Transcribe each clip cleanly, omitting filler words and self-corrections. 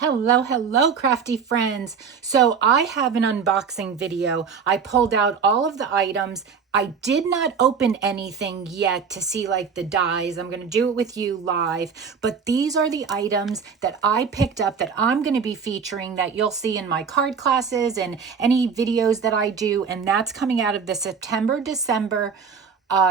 Hello, hello, crafty friends. So I have an unboxing video. I pulled out all of the items. I did not open anything yet to see like the dies. I'm going to do it with you live, but these are the items that I picked up that I'm going to be featuring that you'll see in my card classes and any videos that I do. And that's coming out of the September-December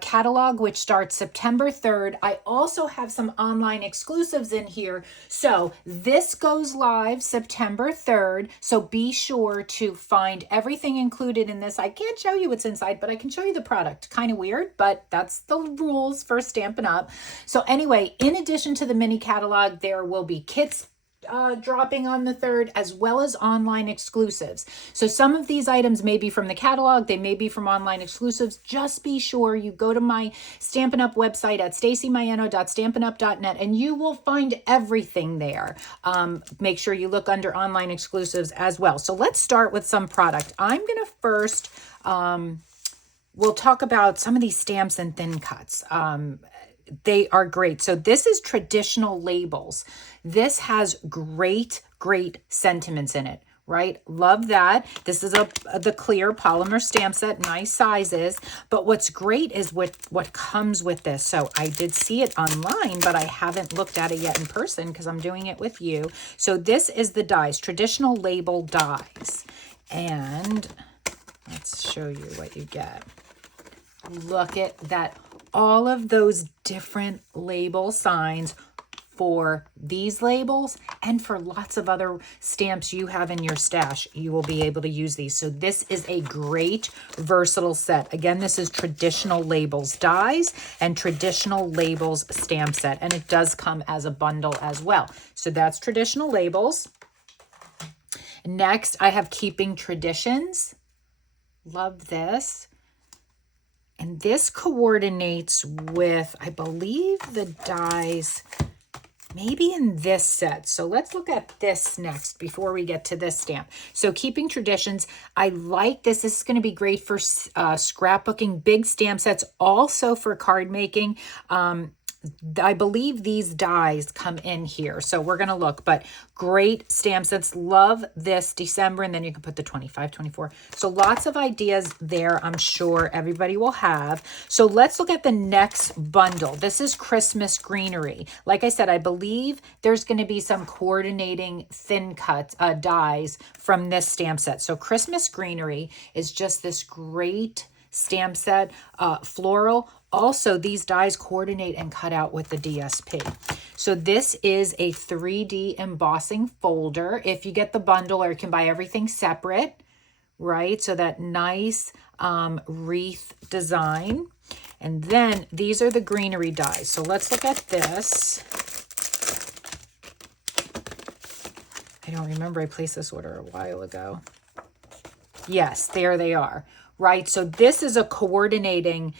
catalog, which starts September 3rd. I also have some online exclusives in here. So this goes live September 3rd. So be sure to find everything included in this. I can't show you what's inside, but I can show you the product. Kind of weird, but that's the rules for Stampin' Up. So anyway, in addition to the mini catalog, there will be kits dropping on the 3rd, as well as online exclusives. So some of these items may be from the catalog, they may be from online exclusives. Just be sure you go to my Stampin' Up website at stacymiano.stampinup.net and you will find everything there. Make sure you look under online exclusives as well. So let's start with some product. I'm going to first, we'll talk about some of these stamps and thin cuts. They are great. So this is traditional labels. This has great sentiments in it, right? Love that. This is the clear polymer stamp set, nice sizes. But what's great is what comes with this. So I did see it online, but I haven't looked at it yet in person because I'm doing it with you. So this is the dies, traditional label dies. And let's show you what you get. Look at that. All of those different label signs for these labels and for lots of other stamps you have in your stash. You will be able to use these. So this is a great versatile set. Again, this is traditional labels dies and traditional labels stamp set. And it does come as a bundle as well. So that's traditional labels. Next, I have Keeping Traditions. Love this. And this coordinates with, I believe, the dies maybe in this set. So let's look at this next before we get to this stamp. So Keeping Traditions, I like this. This is going to be great for scrapbooking, big stamp sets, also for card making. I believe these dies come in here. So we're going to look, but great stamp sets. Love this December. And then you can put the 25, 24. So lots of ideas there. I'm sure everybody will have. So let's look at the next bundle. This is Christmas Greenery. Like I said, I believe there's going to be some coordinating thin cut dies from this stamp set. So Christmas Greenery is just this great stamp set, floral. Also, these dies coordinate and cut out with the DSP. So this is a 3D embossing folder. If you get the bundle, or you can buy everything separate, right? So that nice wreath design. And then these are the greenery dies. So let's look at this. I don't remember. I placed this order a while ago. Yes, there they are, right? So this is a coordinating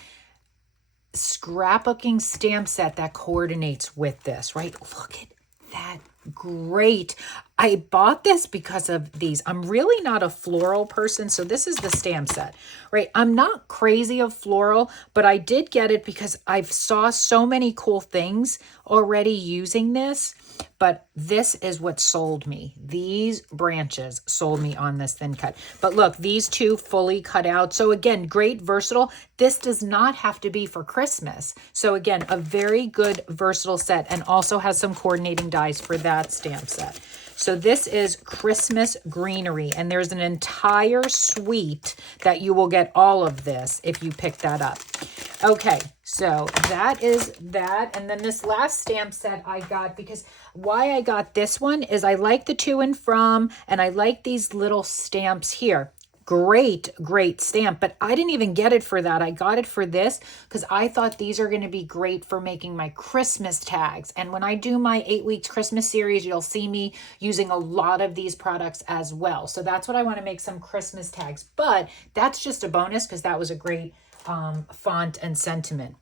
scrapbooking stamp set that coordinates with this, right? Look at that. Great. I bought this because of these. I'm really not a floral person, so this is the stamp set, right? I'm not crazy of floral, but I did get it because I saw so many cool things already using this, but this is what sold me. These branches sold me on this thin cut. But look, these two fully cut out. So again, great versatile. This does not have to be for Christmas. So again, a very good versatile set, and also has some coordinating dies for that stamp set. So this is Christmas Greenery, and there's an entire suite that you will get all of this if you pick that up. Okay, so that is that. And then this last stamp set I got, because why I got this one is I like the to and from, and I like these little stamps here. Great stamp, but I didn't even get it for that. I got it for this because I thought these are going to be great for making my Christmas tags. And when I do my 8 weeks Christmas series, you'll see me using a lot of these products as well. So that's what I want to make, some Christmas tags. But that's just a bonus because that was a great font and sentiment.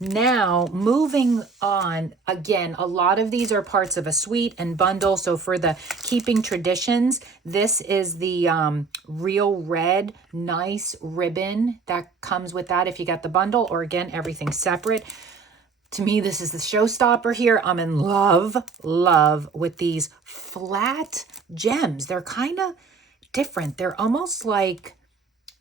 Now, moving on, again, a lot of these are parts of a suite and bundle. So for the Keeping Traditions, this is the real red, nice ribbon that comes with that if you got the bundle, or again, everything separate. To me, this is the showstopper here. I'm in love with these flat gems. They're kind of different. They're almost like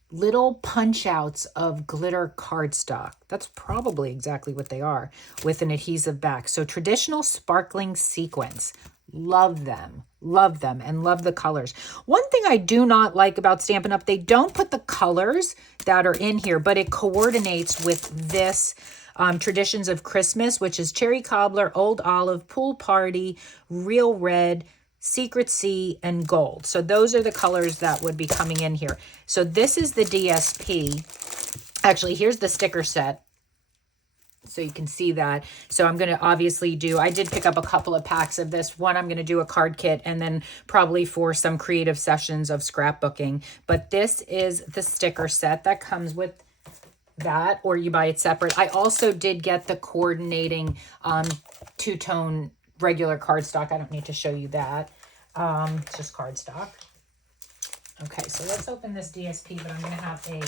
little punch outs of glitter cardstock. That's probably exactly what they are, with an adhesive back. So traditional sparkling sequins. Love them, and love the colors. One thing I do not like about Stampin' Up, they don't put the colors that are in here, but it coordinates with this Traditions of Christmas, which is Cherry Cobbler, Old Olive, Pool Party, Real Red, Secret Sea, and Gold. So those are the colors that would be coming in here. So this is the DSP. Actually, here's the sticker set, so you can see that. So I'm going to obviously I did pick up a couple of packs of this. One, I'm going to do a card kit, and then probably for some creative sessions of scrapbooking. But this is the sticker set that comes with that, or you buy it separate. I also did get the coordinating two-tone regular cardstock. I don't need to show you that. It's just cardstock. Okay, so let's open this DSP, but I'm going to have a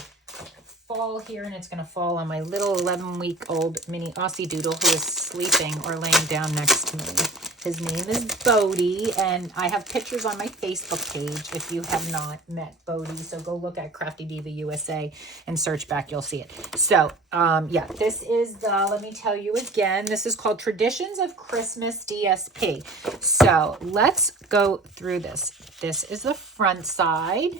fall here, and it's going to fall on my little 11-week-old mini Aussie Doodle who is sleeping or laying down next to me. His name is Bodie, and I have pictures on my Facebook page if you have not met Bodie. So go look at Crafty Diva USA and search back. You'll see it. So, yeah, this is let me tell you again, this is called Traditions of Christmas DSP. So let's go through this. This is the front side.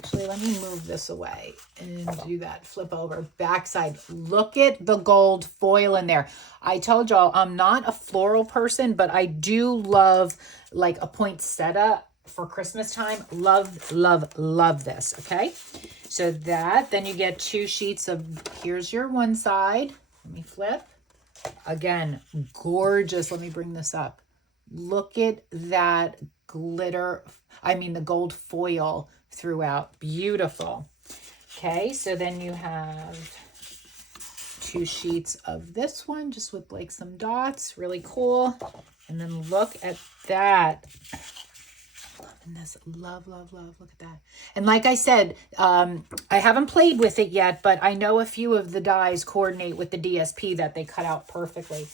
Actually, let me move this away and do that. Flip over. Back side. Look at the gold foil in there. I told y'all I'm not a floral person, but I do love like a poinsettia for Christmas time. Love, love, love this. Okay. So then you get 2 sheets of, here's your one side. Let me flip. Again, gorgeous. Let me bring this up. Look at that glitter. I mean, the gold foil throughout. Beautiful. Okay. So then you have 2 sheets of this one, just with like some dots. Really cool. And then look at that. Loving this. Love, love, love. Look at that. And like I said, I haven't played with it yet, but I know a few of the dies coordinate with the DSP that they cut out perfectly.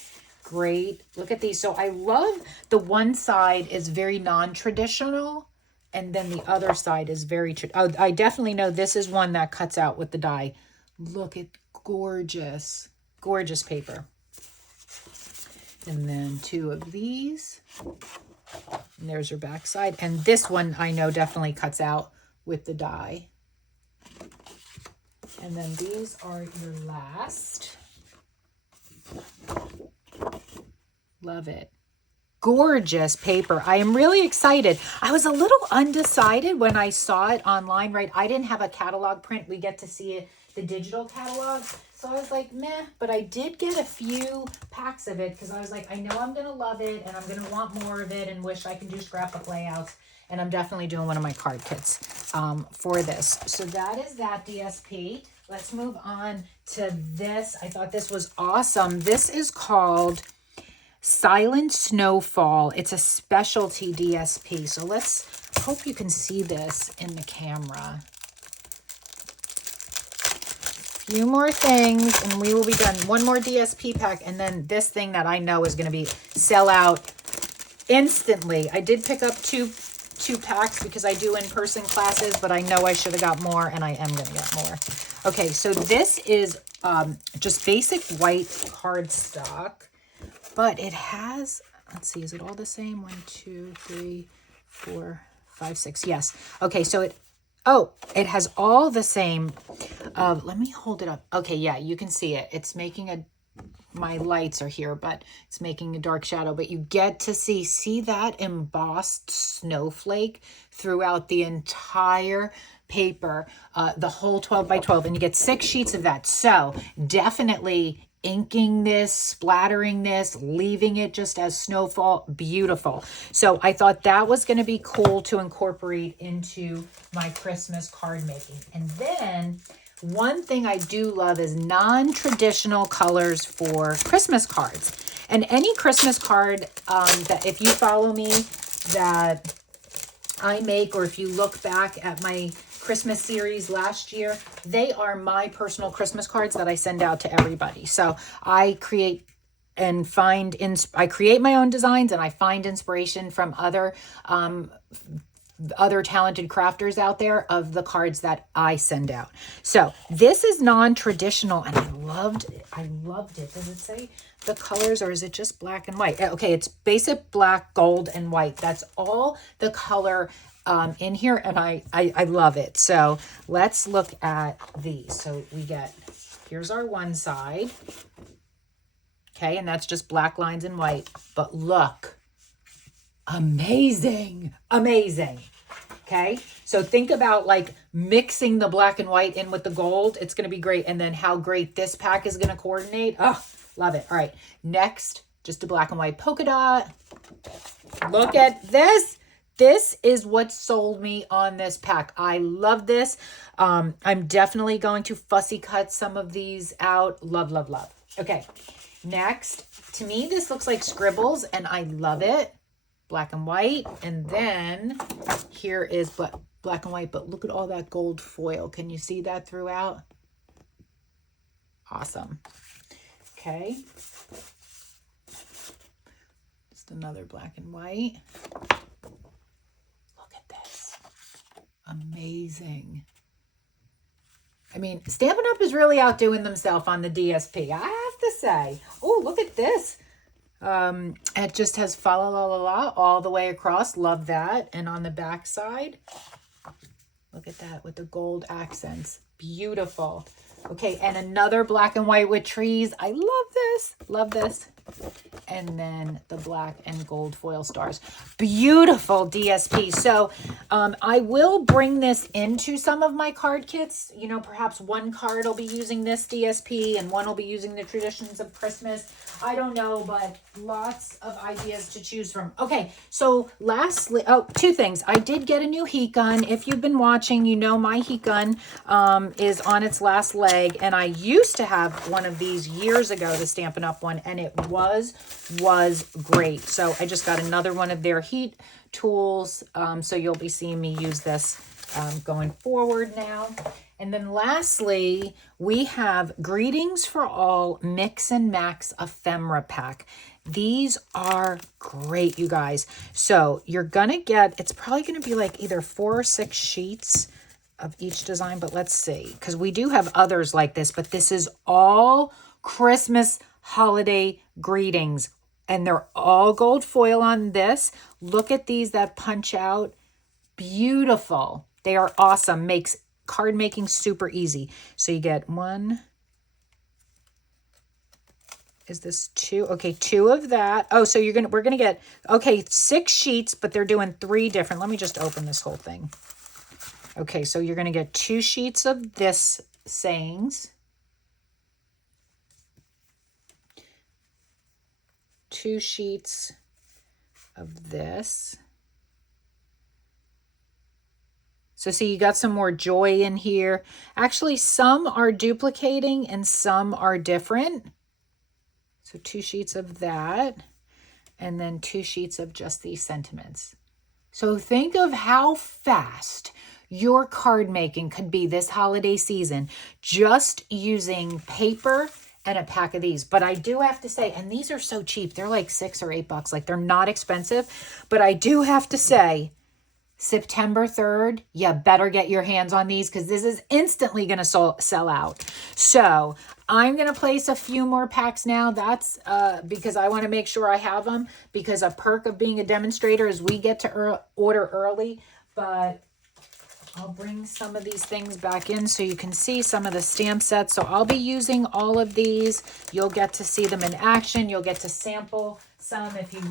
Great. Look at these. So I love the one side is very non-traditional, and then the other side is very, I definitely know this is one that cuts out with the die. Look at gorgeous, gorgeous paper. And then 2 of these. And there's your back side. And this one I know definitely cuts out with the die. And then these are your last. Love it. Gorgeous paper. I am really excited. I was a little undecided when I saw it online, right? I didn't have a catalog print. We get to see it, the digital catalog. So I was like, meh, but I did get a few packs of it because I was like, I know I'm going to love it and I'm going to want more of it and wish I can do scrapbook layouts. And I'm definitely doing one of my card kits for this. So that is that DSP. Let's move on to this. I thought this was awesome. This is called Silent Snowfall. It's a specialty DSP. So let's hope you can see this in the camera. Few more things and we will be done. One more DSP pack, and then this thing that I know is going to be sell out instantly. I did pick up two packs because I do in-person classes, but I know I should have got more, and I am going to get more. Okay, so this is just basic white cardstock, but it has, let's see, is it all the same? 1, 2, 3, 4, 5, 6. Yes. Okay, so it has all the same. Let me hold it up. Okay, yeah, you can see it. It's making my lights are here, but it's making a dark shadow. But you get to see that embossed snowflake throughout the entire paper, the whole 12 by 12, and you get 6 sheets of that. So definitely inking this, splattering this, leaving it just as snowfall. Beautiful. So I thought that was going to be cool to incorporate into my Christmas card making. And then one thing I do love is non-traditional colors for Christmas cards. And any Christmas card that if you follow me that I make, or if you look back at my Christmas series last year, they are my personal Christmas cards that I send out to everybody. So I create and I create my own designs, and I find inspiration from other talented crafters out there of the cards that I send out. So this is non-traditional, and I loved it. Does it say the colors, or is it just black and white? Okay, it's basic black, gold, and white. That's all the color in here, and I love it. So let's look at these. So here's our one side. Okay, and that's just black lines and white. But look, amazing, amazing. Okay, so think about like mixing the black and white in with the gold. It's going to be great. And then how great this pack is going to coordinate. Oh, love it. All right, next, just a black and white polka dot. Look at this. This is what sold me on this pack. I love this. I'm definitely going to fussy cut some of these out. Love, love, love. Okay, next, to me, this looks like scribbles, and I love it. Black and white, and then here is black and white, but look at all that gold foil. Can you see that throughout? Awesome. Okay. Just another black and white. Look at this. Amazing. I mean, Stampin' Up is really outdoing themselves on the DSP, I have to say. Oh, look at this. It just has fa la la la la all the way across. Love that. And on the back side, look at that with the gold accents. Beautiful. Okay, and another black and white with trees. I love this. Love this. And then the black and gold foil stars. Beautiful DSP. So I will bring this into some of my card kits. You know, perhaps one card will be using this DSP and one will be using the Traditions of Christmas. I don't know, but lots of ideas to choose from. Okay, so lastly, two things. I did get a new heat gun. If you've been watching, you know my heat gun is on its last leg, and I used to have one of these years ago, the Stampin' Up one, and it was great. So I just got another one of their heat tools, so you'll be seeing me use this going forward now. And then lastly, we have Greetings for All Mix and Max Ephemera Pack. These are great, you guys. So you're going to get, it's probably going to be like either 4 or 6 sheets of each design, but let's see. Because we do have others like this, but this is all Christmas holiday greetings. And they're all gold foil on this. Look at these that punch out. Beautiful. They are awesome. Makes card making super easy. So you get one. Is this 2? Okay, 2 of that. Oh, so we're gonna get, okay, 6 sheets, but they're doing 3 different. Let me just open this whole thing. Okay, so you're gonna get 2 sheets of this sayings. 2 sheets of this. So see, you got some more joy in here. Actually, some are duplicating and some are different. So 2 sheets of that, and then 2 sheets of just these sentiments. So think of how fast your card making could be this holiday season just using paper and a pack of these. But I do have to say, and these are so cheap, they're like $6 or $8. Like, they're not expensive, but I do have to say, September 3rd, you better get your hands on these because this is instantly going to sell out. So I'm going to place a few more packs now. That's because I want to make sure I have them, because a perk of being a demonstrator is we get to order early. But I'll bring some of these things back in so you can see some of the stamp sets. So I'll be using all of these. You'll get to see them in action. You'll get to sample some if you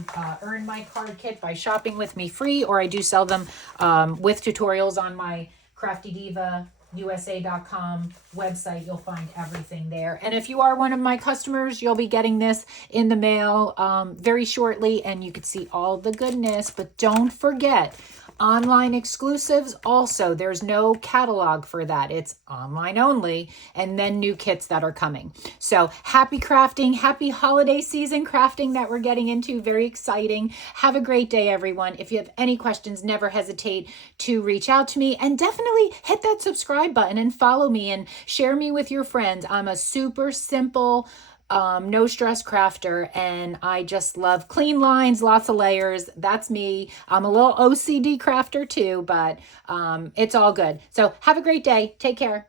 earn my card kit by shopping with me free, or I do sell them with tutorials on my CraftyDivaUSA.com website. You'll find everything there. And if you are one of my customers, you'll be getting this in the mail very shortly, and you can see all the goodness. But don't forget, online exclusives also. There's no catalog for that. It's online only, and then new kits that are coming. So happy crafting, happy holiday season crafting that we're getting into. Very exciting. Have a great day, everyone. If you have any questions, never hesitate to reach out to me, and definitely hit that subscribe button and follow me and share me with your friends. I'm a super simple no stress crafter, and I just love clean lines, lots of layers. That's me. I'm a little OCD crafter too, but it's all good. So have a great day. Take care.